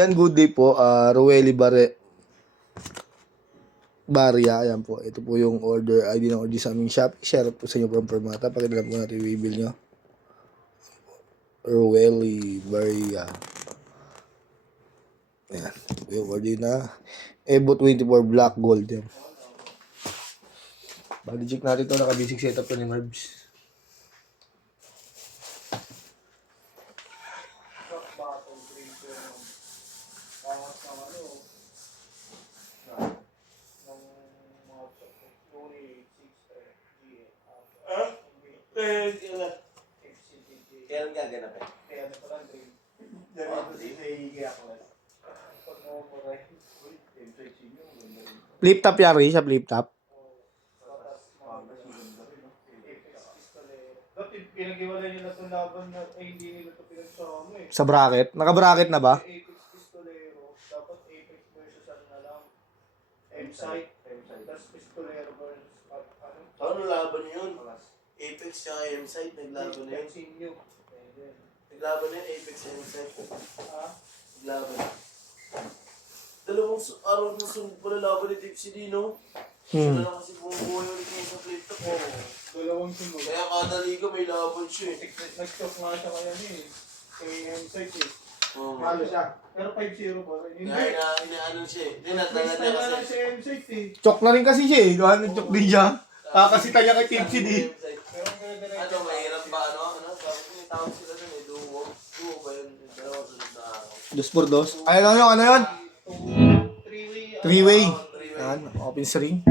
Yan, good day po. Roeli Baria. Ayan po. Ito po yung order ID ng order sa aming Shopee. Share po sa inyo from Permata. Pakidala po natin yung bill nyo. Roeli Baria. Ayan. Yung order na Evo 24 Black Gold. Yan. Bali check natin ito. Naka-basic setup to ni Marbs. Kaya ang gaganapin? Flip top yari siya, flip top. Pinag-iwalay nila itong laban na hindi nila ito pinagsama eh. Sa bracket? Naka-bracket na ba? Apex Pistolero, dapat Apex versus ano na lang, M-Site, tapos Pistolero versus ano? Ano laban yun? Apex tsaka M-Site, naglaban na yun. Insinyo. Naglaban na yun, Apex M-Site. Ha? Naglaban. Dalawang araw na sunod pala laban ni Tipsy D, no? Sila lang kasi bumubuhay ulit ngayon sa plate top. Dalawang sunod. Kaya kada liga may laban siya eh. Nag-stop nga siya kaya niya eh. Kay M-Site eh. Oo. Halo siya. Pero 5-0 pa rin. Hindi. Kaya inaano siya eh. Hindi, Next natagal time niya na lang kasi. si M-Site eh. Chok na rin kasi siya eh. Gawa ng chok din siya. Kasi tayo kay Team CD. Pero ang ganda Ano, mahirap ba ano? Sabi ko may tawag sila dun eh. Duo. Duo ba yun? Dalawang sunod na araw. 2x2. Ayun ano yun? Ano yun? 3-way. 3-way. Three-way. Yan. Open string.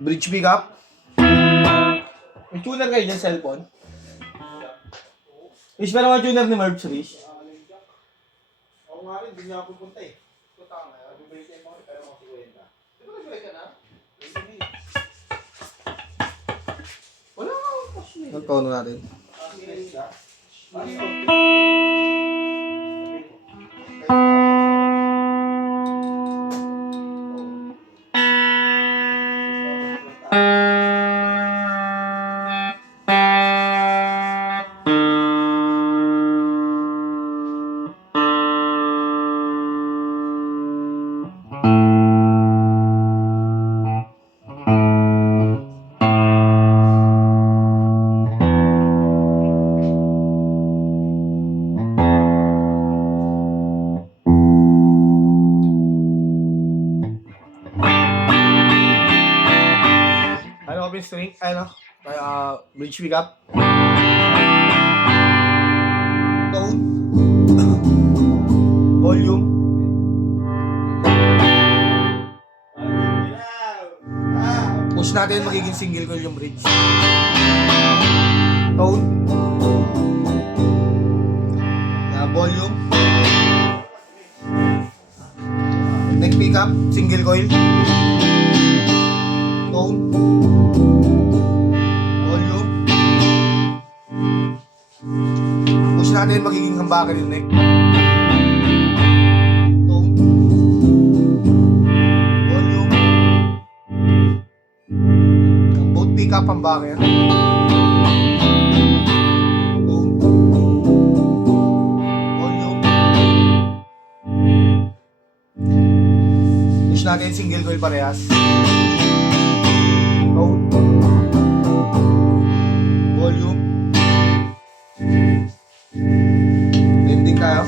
Bridge pickup. May tuner kayo dyan, cellphone. Rish, pero mga tuner ni Marbs, Rish. Oo nga rin, hindi niya ako pupunta eh. Punta ka ngayon, bibili tayo mga pero mga 50. Di ba nag-join ka na? Wala nga akong cash eh. Ang tono natin. Open string, bridge pickup. Tone. Volume. Push natin magiging single coil yung bridge. Tone. Volume. Neck pickup, single coil. Tone. Push natin magiging hambakan yung neck. Tone. Volume. Both pick up hambakan. Tone. Volume. natin, single coil parehas. Tone. Volume. Ending tayo.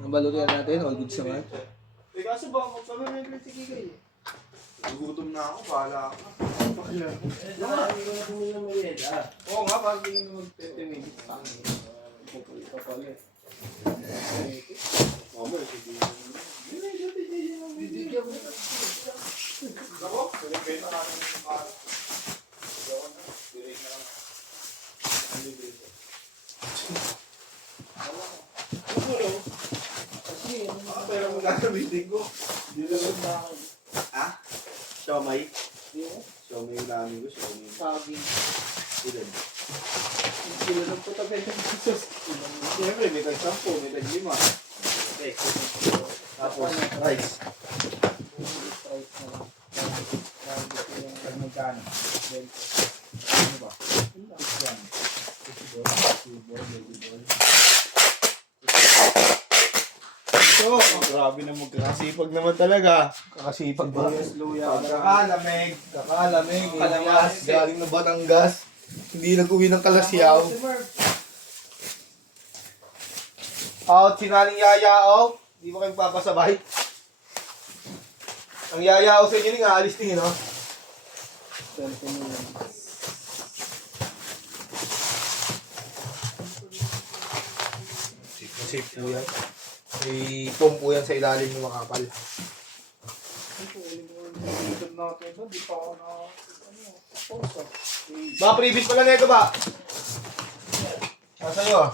Nabalutin natin, all goods naman. Kaso ba, magkano na yung tigigay eh? Nagugutom na ako, bahala ako. Oo nga, parang hindi nga mag-30 minutes. Pupulit ka pala eh. Mama, hindi Ako, pinibenta natin yung para. Direct na lang. pero kung gagamitin ko. Hindi na lang na Ha? Siomay? Siomay yung namin ko, siomay. saging. Ilan? Hindi na lang po tabi ng Jesus. Siyempre, may tag-10, may tag-5. Okay. Tapos, rice. Magkano? Ano ba? So, grabe na magkakasipag naman talaga. Kakasipag ba? Luya. Kakalamig. Kakalamig. Kalamig. Galing na Batangas. Hindi nag-uwi ng Kalasyaw. Out, sinaling yayao. Hindi mo kayong papasabay. Ang yayao sa inyo ni nga, alis tingin, no? Safe po yan. May foam po yan sa ilalim ng makapal. Di pa ako na... Mga previous pala na ito ba? Nasa iyo ah.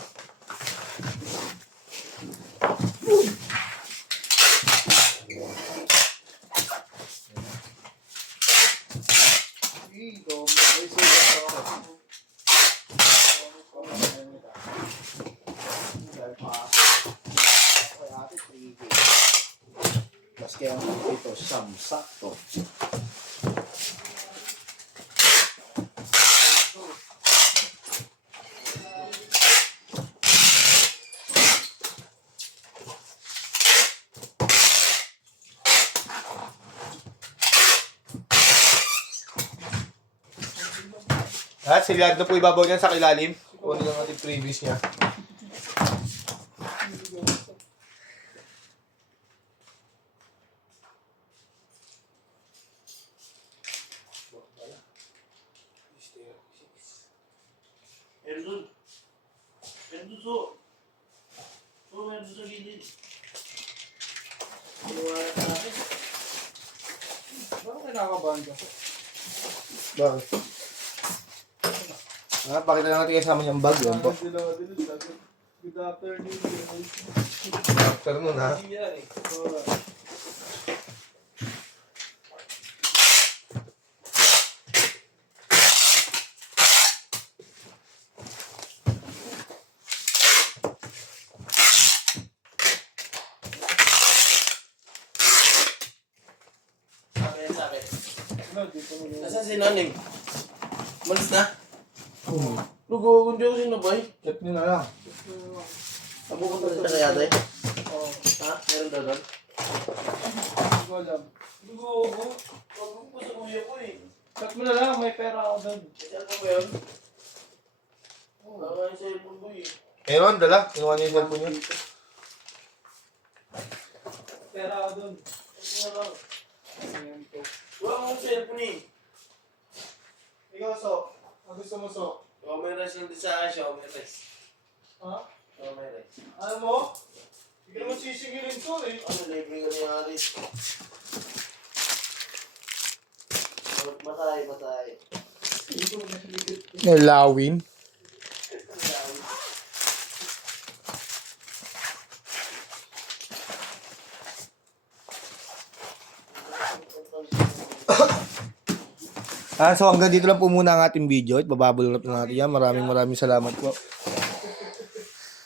Mas kaya ito, samsakto. At silyad na po ibabaw niyan sa kilalim. Kunin lang natin previous niya. Erdun. Erdun so. So, Erdun sa gilid. Inuwanan sa akin. Bakit kinakabahan ka? Bakit? Ah, pakita lang natin kasama niyang bag. Yan po. Good afternoon. Afternoon ha. Nasaan si Naning? Malis na? Lugo, kundi ako sinabay. Check nyo na lang. Nabukan pa sa kaya tayo? Ha? Meron daw doon? Hindi ko alam. Lugo, wag mo pa sa kuya ko eh. Chat mo na lang, may pera ako doon. Kasi ako ba yun? Baka yung cellphone ko eh. Meron, dala. Kinuha niya yung cellphone niya. Pera ako doon. Ano na lang? Ayan po. Wala akong cellphone eh. Ikaw, So. Ang gusto mo, So? Xiaomi rice lang din sa akin, Xiaomi rice. Ha? Xiaomi rice. Ano mo? Hindi ka naman sisigilin to eh. Ano, libre ko ni Aris. Matay. Lawin. So hanggang dito lang po muna ang ating video at bababulong na natin yan. Maraming salamat po.